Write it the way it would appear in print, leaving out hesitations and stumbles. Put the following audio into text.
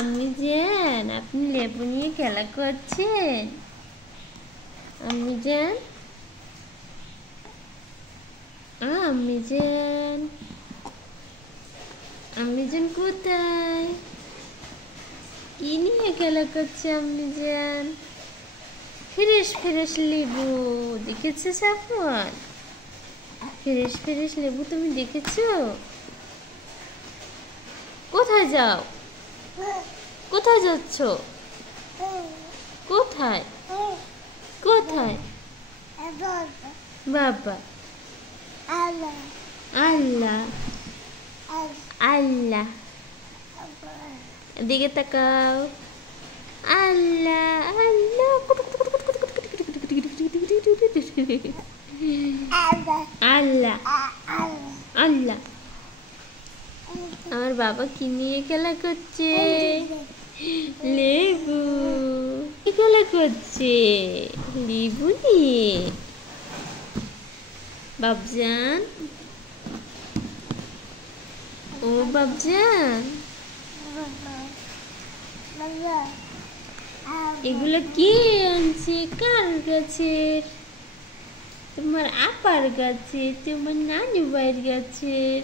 আম্মি জান, আপনি লেবু নিয়ে খেলা করছেন? আম্মি জান, আম্মি জান, আম্মি জান কোথায়? কি নিয়ে খেলা করছে আম্মি জান? ফ্রেশ ফ্রেশ লেবু দেখেছো সাফওয়ান? ফ্রেশ ফ্রেশ লেবু তুমি দেখেছো? কোথায় যাও? কোথায় যাচ্ছ? কোথায়? কোথায়? বাবা, আল্লাহ আল্লাহ, দিকে তাকাও। আল্লাহ আল্লাহ, আল্লাহ আল্লাহ। আমার বাবা কি নিয়ে খেলা করছে? লেবু। কি খেলা করছে? লেবু নিয়ে। বাবজান, ও বাবজান, এগুলো কে আনছে? কার গাছের? তোমার আপার গাছে, তোমার নানু ভাইয়ের গাছের।